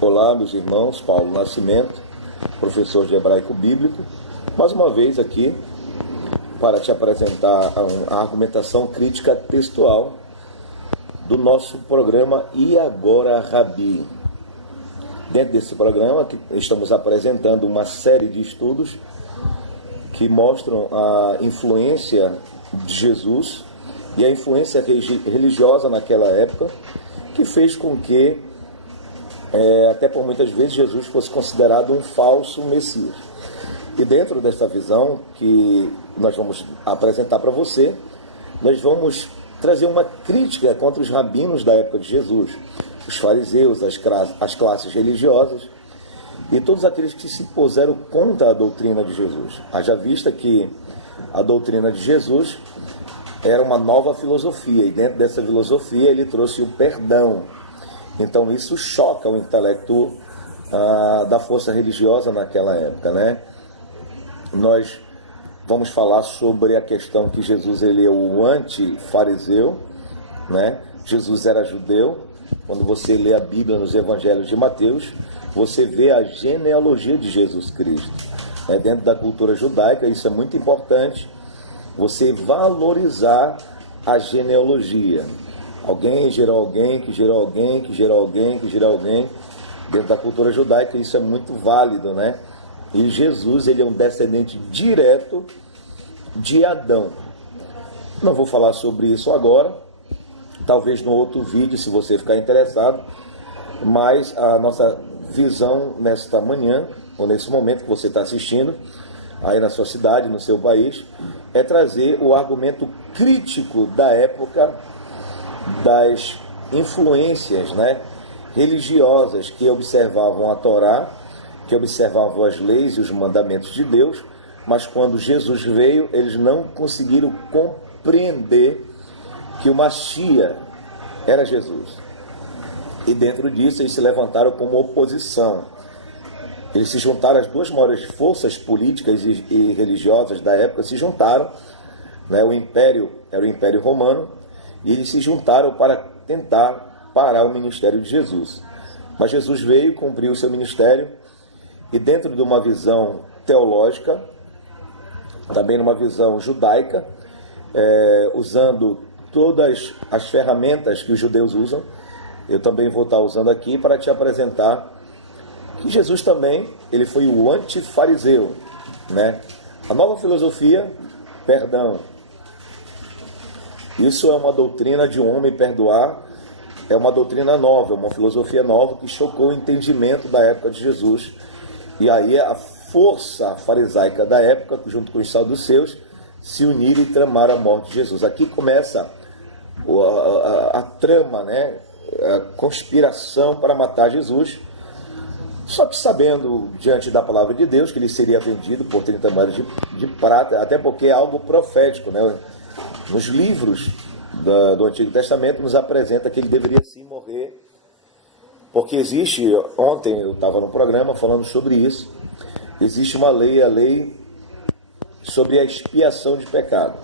Olá, meus irmãos, Paulo Nascimento, professor de hebraico bíblico, mais uma vez aqui para te apresentar a argumentação crítica textual do nosso programa E Agora, Rabi. Dentro desse programa, estamos apresentando uma série de estudos que mostram a influência de Jesus e a influência religiosa naquela época, que fez com que, até por muitas vezes, Jesus fosse considerado um falso Messias. E dentro dessa visão que nós vamos apresentar para você, nós vamos trazer uma crítica contra os rabinos da época de Jesus, os fariseus, as classes religiosas e todos aqueles que se puseram contra a doutrina de Jesus. Haja vista que a doutrina de Jesus era uma nova filosofia, e dentro dessa filosofia ele trouxe o perdão. Então isso choca o intelecto da força religiosa naquela época, né? Nós vamos falar sobre a questão que Jesus ele é o anti-fariseu, né? Jesus era judeu. Quando você lê a Bíblia nos Evangelhos de Mateus, você vê a genealogia de Jesus Cristo. Dentro da cultura judaica, isso é muito importante, você valorizar a genealogia. Alguém gerou alguém, que gerou alguém, que gerou alguém, que gerou alguém. Dentro da cultura judaica isso é muito válido, né? E Jesus, ele é um descendente direto de Adão. Não vou falar sobre isso agora, talvez no outro vídeo, se você ficar interessado, mas a nossa visão nesta manhã, ou nesse momento que você está assistindo, aí na sua cidade, no seu país, é trazer o argumento crítico da época das influências, né, religiosas que observavam a Torá, que observavam as leis e os mandamentos de Deus, mas quando Jesus veio, eles não conseguiram compreender que o Mashiach era Jesus. E dentro disso eles se levantaram como oposição. Eles se juntaram, as duas maiores forças políticas e religiosas da época se juntaram, né? O império era o Império Romano, e eles se juntaram para tentar parar o ministério de Jesus. Mas Jesus veio, cumpriu o seu ministério, e dentro de uma visão teológica, também numa visão judaica, usando todas as ferramentas que os judeus usam, eu também vou estar usando aqui para te apresentar que Jesus também, ele foi o antifariseu, né? A nova filosofia, perdão. Isso é uma doutrina de um homem perdoar, é uma doutrina nova, uma filosofia nova que chocou o entendimento da época de Jesus. E aí a força farisaica da época, junto com os saduceus, se uniram e tramaram a morte de Jesus. Aqui começa a trama, né? A conspiração para matar Jesus. Só que sabendo, diante da palavra de Deus, que ele seria vendido por 30 moedas de prata, até porque é algo profético, né? Nos livros do Antigo Testamento nos apresenta que ele deveria sim morrer, porque existe, ontem eu estava no programa falando sobre isso, existe uma lei, a lei sobre a expiação de pecado.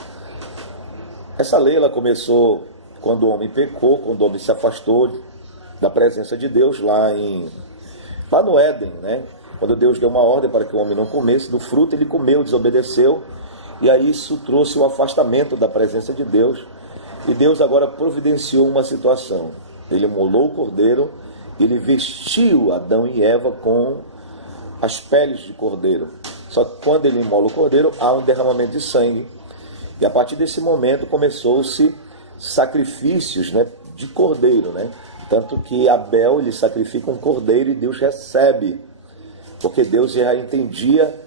Essa lei ela começou quando o homem pecou, quando o homem se afastou da presença de Deus lá no Éden, né? Quando Deus deu uma ordem para que o homem não comesse do fruto, ele comeu, desobedeceu, e aí isso trouxe o afastamento da presença de Deus. E Deus agora providenciou uma situação. Ele imolou o cordeiro, ele vestiu Adão e Eva com as peles de cordeiro. Só que quando ele imola o cordeiro, há um derramamento de sangue. E a partir desse momento começou-se sacrifícios, né, de cordeiro, né? Tanto que Abel ele sacrifica um cordeiro e Deus recebe, porque Deus já entendia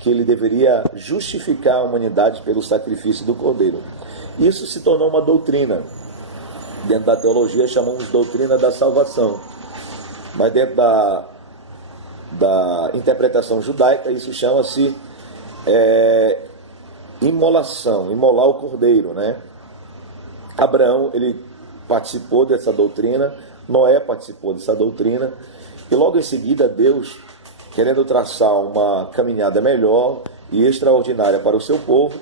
que ele deveria justificar a humanidade pelo sacrifício do cordeiro. Isso se tornou uma doutrina. Dentro da teologia chamamos de doutrina da salvação. Mas dentro da interpretação judaica, isso chama-se imolação, imolar o cordeiro, né? Abraão, ele participou dessa doutrina, Noé participou dessa doutrina, e logo em seguida Deus, querendo traçar uma caminhada melhor e extraordinária para o seu povo,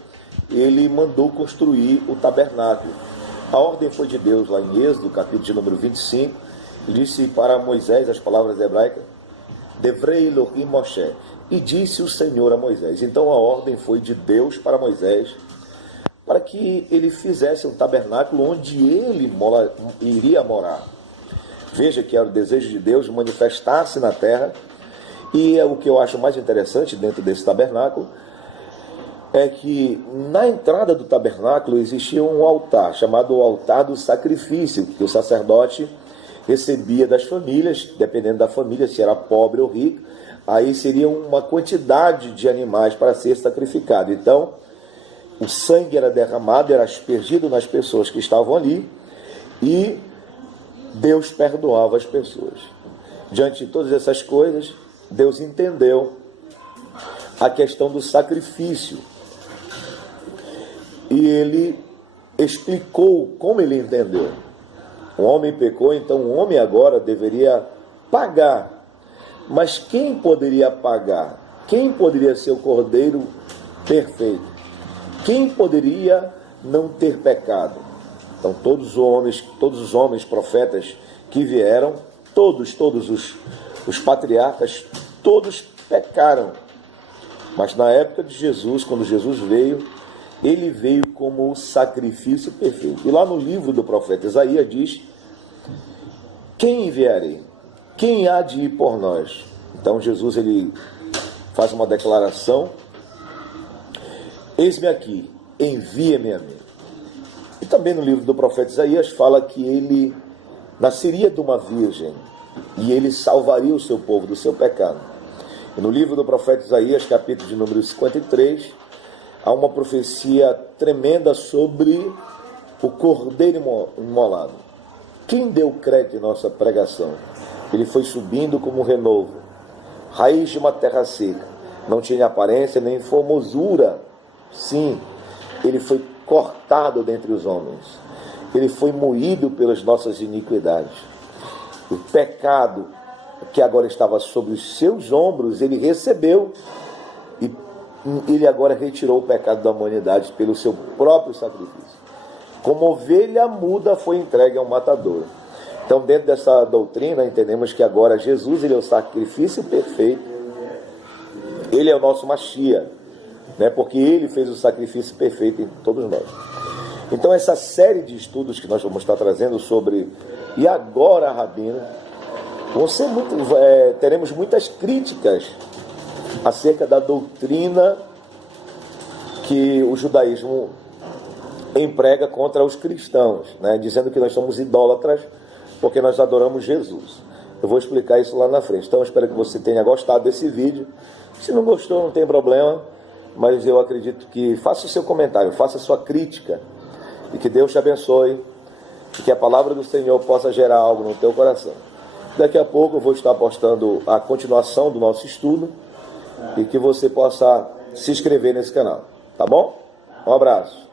ele mandou construir o tabernáculo. A ordem foi de Deus lá em Êxodo, capítulo de número 25, disse para Moisés as palavras hebraicas, Devrei Elohim Moshe, e disse o Senhor a Moisés. Então a ordem foi de Deus para Moisés, para que ele fizesse um tabernáculo onde ele iria morar. Veja que era o desejo de Deus manifestar-se na terra, e o que eu acho mais interessante dentro desse tabernáculo é que na entrada do tabernáculo existia um altar, chamado o altar do sacrifício, que o sacerdote recebia das famílias, dependendo da família, se era pobre ou rico, aí seria uma quantidade de animais para ser sacrificado. Então, o sangue era derramado, era aspergido nas pessoas que estavam ali, e Deus perdoava as pessoas. Diante de todas essas coisas, Deus entendeu a questão do sacrifício. E ele explicou como ele entendeu. O homem pecou, então o homem agora deveria pagar. Mas quem poderia pagar? Quem poderia ser o cordeiro perfeito? Quem poderia não ter pecado? Então todos os homens profetas que vieram, todos os patriarcas, todos pecaram. Mas na época de Jesus, quando Jesus veio, ele veio como o sacrifício perfeito. E lá no livro do profeta Isaías diz, quem enviarei? Quem há de ir por nós? Então Jesus ele faz uma declaração, eis-me aqui, envia-me a mim. E também no livro do profeta Isaías fala que ele nasceria de uma virgem e ele salvaria o seu povo do seu pecado. E no livro do profeta Isaías, capítulo de número 53, há uma profecia tremenda sobre o cordeiro imolado. Quem deu crédito em nossa pregação? Ele foi subindo como um renovo, raiz de uma terra seca, não tinha aparência nem formosura. Sim, ele foi cortado dentre os homens, ele foi moído pelas nossas iniquidades. O pecado que agora estava sobre os seus ombros, ele recebeu, e ele agora retirou o pecado da humanidade pelo seu próprio sacrifício. Como ovelha muda foi entregue ao matador. Então, dentro dessa doutrina, entendemos que agora Jesus ele é o sacrifício perfeito, ele é o nosso Mashiach, né? Porque ele fez o sacrifício perfeito em todos nós. Então, essa série de estudos que nós vamos estar trazendo sobre e agora, Rabino, teremos muitas críticas acerca da doutrina que o judaísmo emprega contra os cristãos, né? Dizendo que nós somos idólatras porque nós adoramos Jesus. Eu vou explicar isso lá na frente. Então eu espero que você tenha gostado desse vídeo. Se não gostou, não tem problema, mas eu acredito que faça o seu comentário, faça a sua crítica, e que Deus te abençoe, e que a palavra do Senhor possa gerar algo no teu coração. Daqui a pouco eu vou estar postando a continuação do nosso estudo, e que você possa se inscrever nesse canal, tá bom? Um abraço.